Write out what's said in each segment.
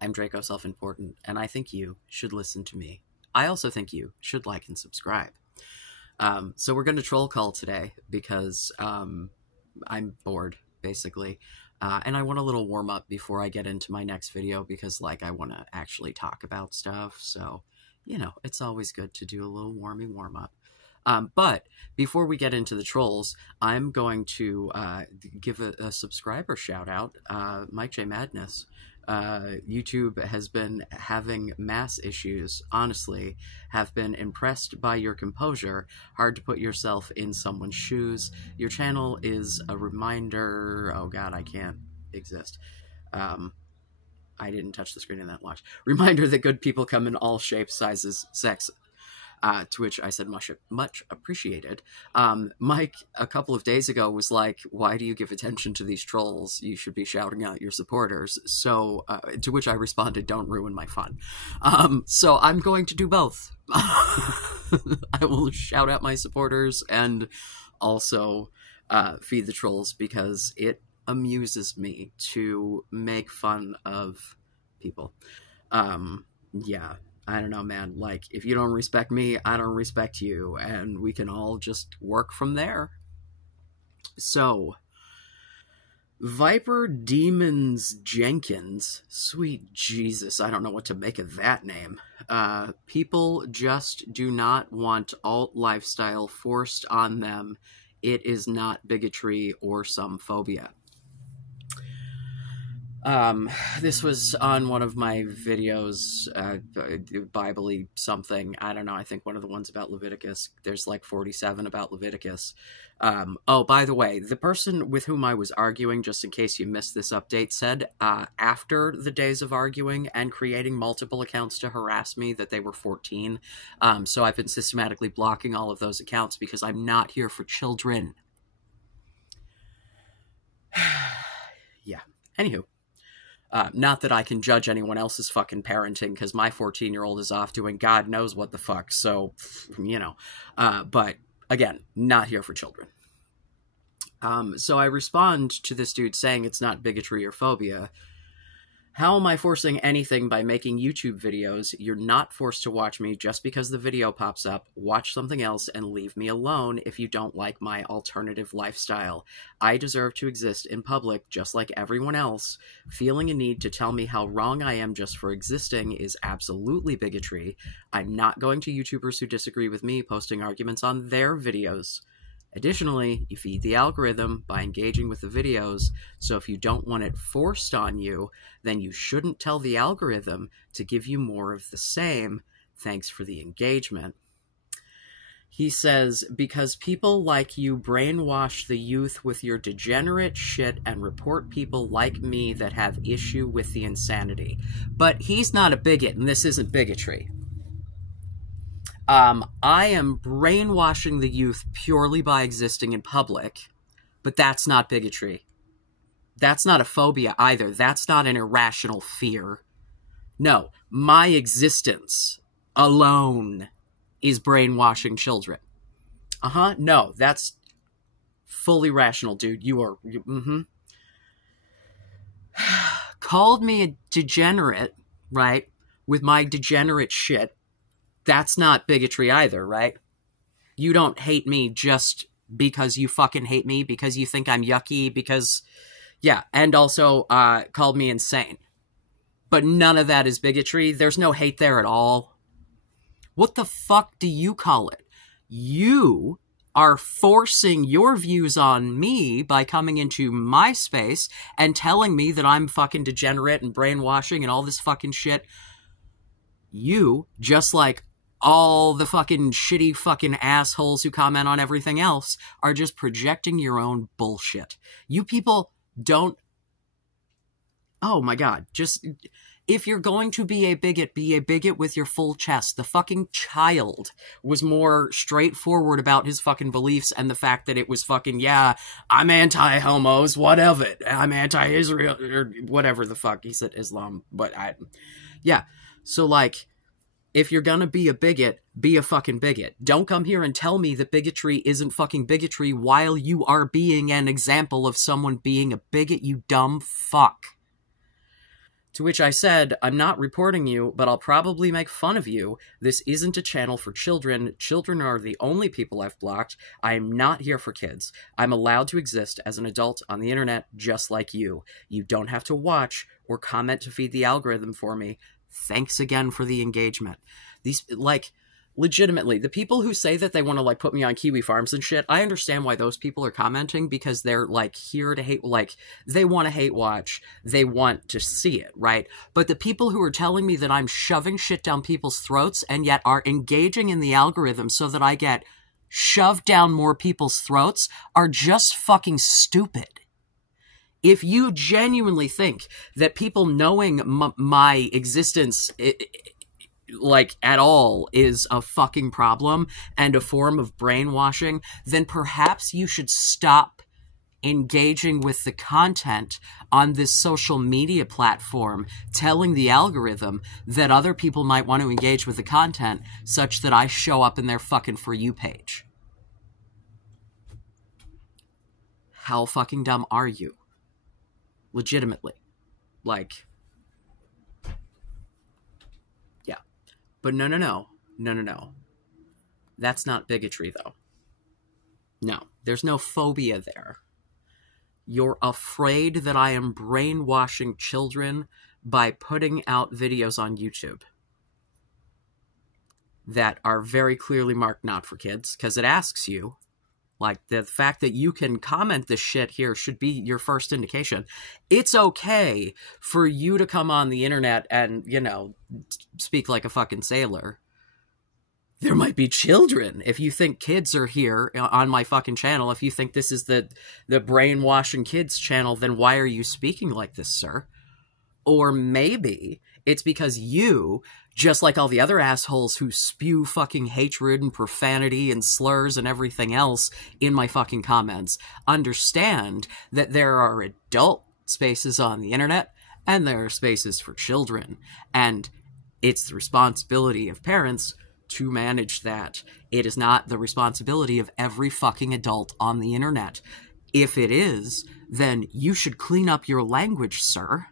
I'm Draco Self-Important, and I think you should listen to me. I also think you should like and subscribe. So we're going to troll call today because I'm bored, basically. And I want a little warm-up before I get into my next video because, like, I want to actually talk about stuff. So, you know, it's always good to do a little warm-up. But before we get into the trolls, I'm going to give a subscriber shout-out, Mike J. Madness. YouTube has been having mass issues, honestly. Have been impressed by your composure. Hard to put yourself in someone's shoes. Your channel is a reminder... Oh god, I can't exist. I didn't touch the screen in that watch. Reminder that good people come in all shapes, sizes, sex. To which I said much appreciated. Mike, a couple of days ago, was like, why do you give attention to these trolls? You should be shouting out your supporters. So, to which I responded, don't ruin my fun. So I'm going to do both. I will shout out my supporters and also feed the trolls because it amuses me to make fun of people. Yeah. I don't know, man. Like, if you don't respect me, I don't respect you, and we can all just work from there. So, Viper Demons Jenkins, sweet Jesus, I don't know what to make of that name. People just do not want alt lifestyle forced on them. It is not bigotry or some phobia. This was on one of my videos, Bible-y something. I don't know. I think one of the ones about Leviticus. There's like 47 about Leviticus. Oh, by the way, the person with whom I was arguing, just in case you missed this update, said after the days of arguing and creating multiple accounts to harass me that they were 14. So I've been systematically blocking all of those accounts because I'm not here for children. Yeah. Anywho. Not that I can judge anyone else's fucking parenting, because my 14-year-old is off doing God knows what the fuck, so, you know. But, again, not here for children. So I respond to this dude saying it's not bigotry or phobia. How am I forcing anything by making YouTube videos? You're not forced to watch me just because the video pops up. Watch something else and leave me alone if you don't like my alternative lifestyle. I deserve to exist in public just like everyone else. Feeling a need to tell me how wrong I am just for existing is absolutely bigotry. I'm not going to YouTubers who disagree with me posting arguments on their videos. Additionally, you feed the algorithm by engaging with the videos, so if you don't want it forced on you, then you shouldn't tell the algorithm to give you more of the same. Thanks for the engagement. He says, because people like you brainwash the youth with your degenerate shit and report people like me that have issue with the insanity. But he's not a bigot, and this isn't bigotry. I am brainwashing the youth purely by existing in public, but that's not bigotry. That's not a phobia either. That's not an irrational fear. No, my existence alone is brainwashing children. No, that's fully rational, dude. You are, Called me a degenerate, right, with my degenerate shit. That's not bigotry either, right? You don't hate me just because you fucking hate me, because you think I'm yucky, because... Yeah, and also called me insane. But none of that is bigotry. There's no hate there at all. What the fuck do you call it? You are forcing your views on me by coming into my space and telling me that I'm fucking degenerate and brainwashing and all this fucking shit. You, just like all the fucking shitty fucking assholes who comment on everything else, are just projecting your own bullshit. You people don't... Oh my god, just... If you're going to be a bigot with your full chest. The fucking child was more straightforward about his fucking beliefs and the fact that it was fucking, yeah, I'm anti-homos, what of it? I'm anti-Israel, or whatever the fuck. He said Islam, but yeah. So, like... If you're gonna be a bigot, be a fucking bigot. Don't come here and tell me that bigotry isn't fucking bigotry while you are being an example of someone being a bigot, you dumb fuck. To which I said, I'm not reporting you, but I'll probably make fun of you. This isn't a channel for children. Children are the only people I've blocked. I am not here for kids. I'm allowed to exist as an adult on the internet just like you. You don't have to watch or comment to feed the algorithm for me. Thanks again for the engagement. These, like, legitimately, the people who say that they want to, like, put me on Kiwi Farms and shit, I understand why those people are commenting, because they're, like, here to hate, like, they want to hate watch, they want to see it, right? But the people who are telling me that I'm shoving shit down people's throats and yet are engaging in the algorithm so that I get shoved down more people's throats are just fucking stupid. If you genuinely think that people knowing my existence like at all is a fucking problem and a form of brainwashing, then perhaps you should stop engaging with the content on this social media platform, telling the algorithm that other people might want to engage with the content such that I show up in their fucking For You page. How fucking dumb are you? Legitimately. Like, but no. That's not bigotry, though. No, there's no phobia there. You're afraid that I am brainwashing children by putting out videos on YouTube that are very clearly marked not for kids, because it asks you. Like, the fact that you can comment this shit here should be your first indication. It's okay for you to come on the internet and, you know, speak like a fucking sailor. There might be children. If you think kids are here on my fucking channel, if you think this is the brainwashing kids channel, then why are you speaking like this, sir? Or maybe it's because you, just like all the other assholes who spew fucking hatred and profanity and slurs and everything else in my fucking comments, understand that there are adult spaces on the internet and there are spaces for children. And it's the responsibility of parents to manage that. It is not the responsibility of every fucking adult on the internet. If it is, then you should clean up your language, sir.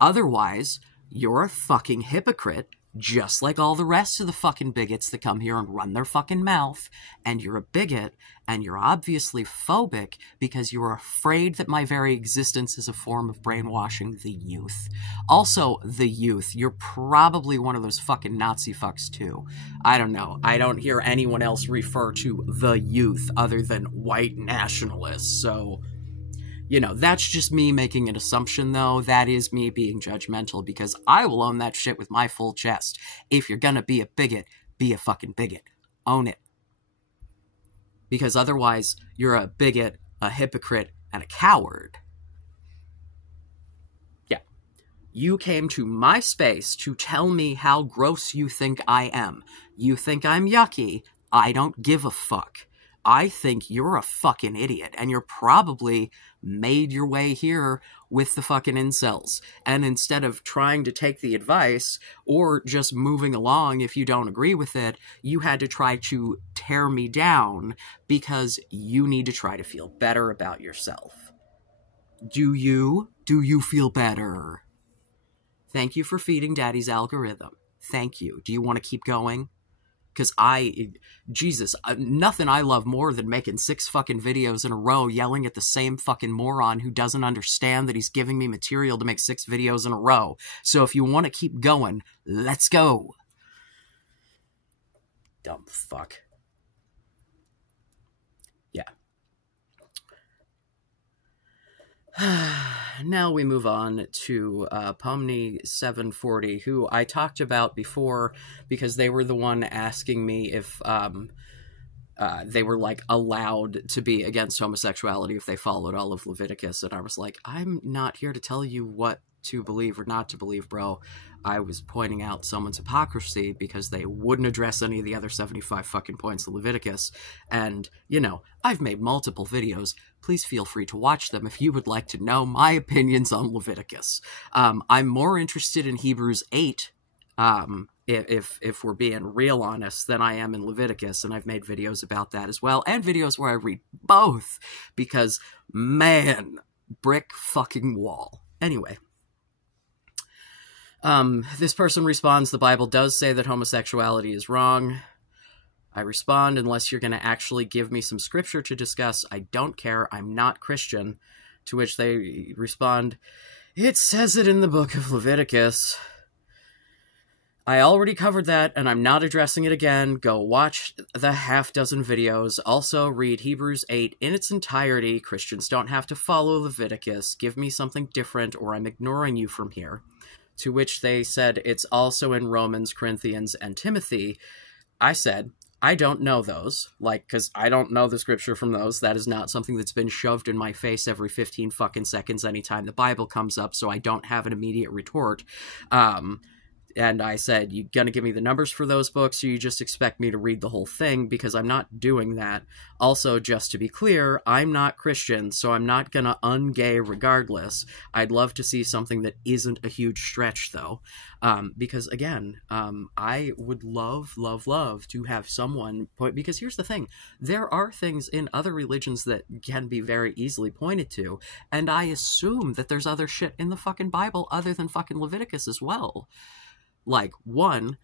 Otherwise, you're a fucking hypocrite, just like all the rest of the fucking bigots that come here and run their fucking mouth, and you're a bigot, and you're obviously phobic because you're afraid that my very existence is a form of brainwashing the youth. Also, the youth, you're probably one of those fucking Nazi fucks too. I don't know. I don't hear anyone else refer to the youth other than white nationalists, so... You know, that's just me making an assumption, though. That is me being judgmental, because I will own that shit with my full chest. If you're gonna be a bigot, be a fucking bigot. Own it. Because otherwise, you're a bigot, a hypocrite, and a coward. Yeah. You came to my space to tell me how gross you think I am. You think I'm yucky. I don't give a fuck. I think you're a fucking idiot, and you're probably made your way here with the fucking incels. And instead of trying to take the advice, or just moving along if you don't agree with it, you had to try to tear me down because you need to try to feel better about yourself. Do you? Do you feel better? Thank you for feeding Daddy's algorithm. Thank you. Do you want to keep going? Because Jesus, nothing I love more than making 6 fucking videos in a row yelling at the same fucking moron who doesn't understand that he's giving me material to make 6 videos in a row. So if you want to keep going, let's go. Dumb fuck. Yeah. Now we move on to Pomni740, who I talked about before because they were the one asking me if they were, like, allowed to be against homosexuality if they followed all of Leviticus. And I was like, I'm not here to tell you what to believe or not to believe, bro. I was pointing out someone's hypocrisy because they wouldn't address any of the other 75 fucking points of Leviticus. And, you know, I've made multiple videos. Please feel free to watch them if you would like to know my opinions on Leviticus. I'm more interested in Hebrews 8, if we're being real honest, than I am in Leviticus, and I've made videos about that as well, and videos where I read both, because, man, brick fucking wall. Anyway. This person responds, the Bible does say that homosexuality is wrong. I respond, unless you're going to actually give me some scripture to discuss, I don't care, I'm not Christian. To which they respond, it says it in the book of Leviticus. I already covered that, and I'm not addressing it again. Go watch the half-dozen videos. Also, read Hebrews 8 in its entirety. Christians don't have to follow Leviticus. Give me something different, or I'm ignoring you from here. To which they said, it's also in Romans, Corinthians, and Timothy. I said, I don't know those, because I don't know the scripture from those. That is not something that's been shoved in my face every 15 fucking seconds anytime the Bible comes up, so I don't have an immediate retort. And I said, you gonna give me the numbers for those books, or you just expect me to read the whole thing? Because I'm not doing that. Also, just to be clear, I'm not Christian, so I'm not gonna ungay regardless. I'd love to see something that isn't a huge stretch, though. Because, again, I would love to have someone point... Because here's the thing. There are things in other religions that can be very easily pointed to, and I assume that there's other shit in the fucking Bible other than fucking Leviticus as well. One,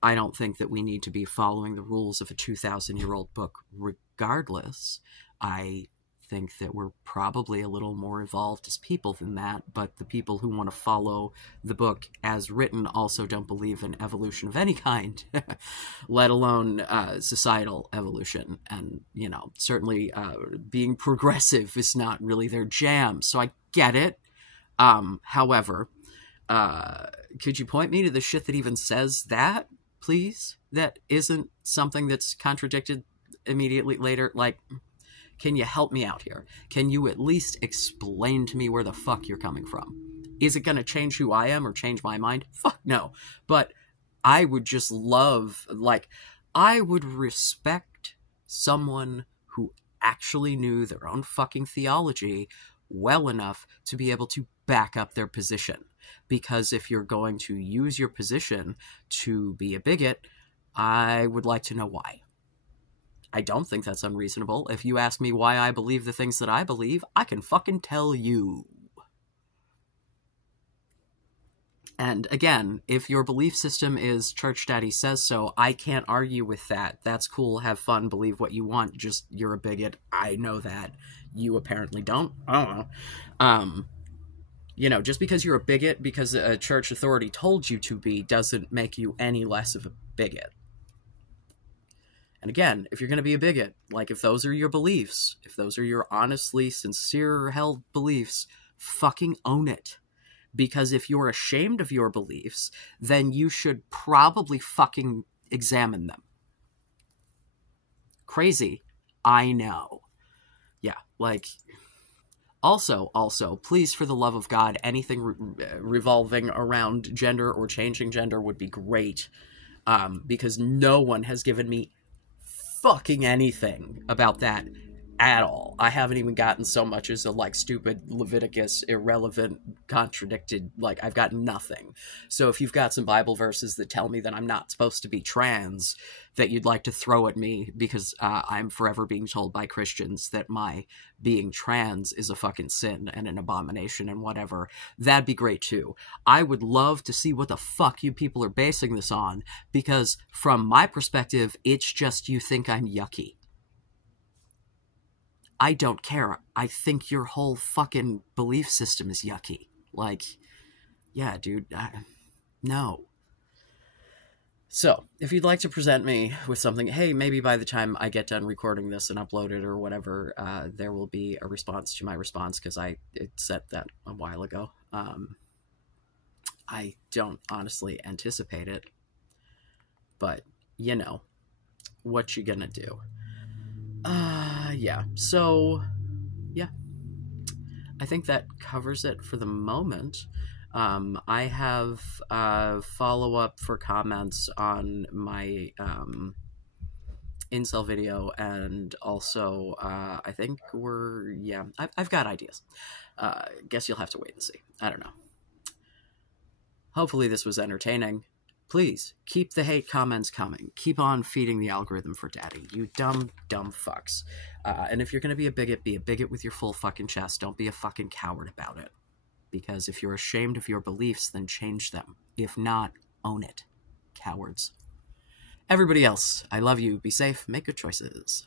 I don't think that we need to be following the rules of a 2,000-year-old book regardless. I think that we're probably a little more evolved as people than that, but the people who want to follow the book as written also don't believe in evolution of any kind, let alone societal evolution. And, certainly being progressive is not really their jam, so I get it. However... could you point me to the shit that even says that, please? That isn't something that's contradicted immediately later? Can you help me out here? Can you at least explain to me where the fuck you're coming from? Is it going to change who I am or change my mind? Fuck no. But I would just love, I would respect someone who actually knew their own fucking theology well enough to be able to back up their position. Because if you're going to use your position to be a bigot, I would like to know why. I don't think that's unreasonable. If you ask me why I believe the things that I believe, I can fucking tell you. And again, if your belief system is Church Daddy says so, I can't argue with that. That's cool, have fun, believe what you want, just you're a bigot. I know that. You apparently don't. I don't know. Just because you're a bigot because a church authority told you to be doesn't make you any less of a bigot. And again, if you're going to be a bigot, if those are your beliefs, if those are your honestly sincere held beliefs, fucking own it. Because if you're ashamed of your beliefs, then you should probably fucking examine them. Crazy. I know. Yeah, Also, please, for the love of God, anything revolving around gender or changing gender would be great, because no one has given me fucking anything about that at all. I haven't even gotten so much as a, stupid Leviticus, irrelevant, contradicted, I've got nothing. So if you've got some Bible verses that tell me that I'm not supposed to be trans, that you'd like to throw at me, because I'm forever being told by Christians that my being trans is a fucking sin and an abomination and whatever, that'd be great too. I would love to see what the fuck you people are basing this on, because from my perspective, it's just you think I'm yucky. I don't care. I think your whole fucking belief system is yucky. Yeah, dude, no. So, if you'd like to present me with something, hey, maybe by the time I get done recording this and upload it or whatever, there will be a response to my response, because I set that a while ago. I don't honestly anticipate it, but, what you gonna do? Yeah, so, yeah, I think that covers it for the moment. I have follow-up for comments on my incel video, and also I think I've got ideas. Guess you'll have to wait and see. I don't know. Hopefully this was entertaining. Please, keep the hate comments coming. Keep on feeding the algorithm for daddy, you dumb fucks. And if you're gonna be a bigot with your full fucking chest. Don't be a fucking coward about it. because if you're ashamed of your beliefs, then change them. If not, own it. Cowards. Everybody else, I love you. Be safe. Make good choices.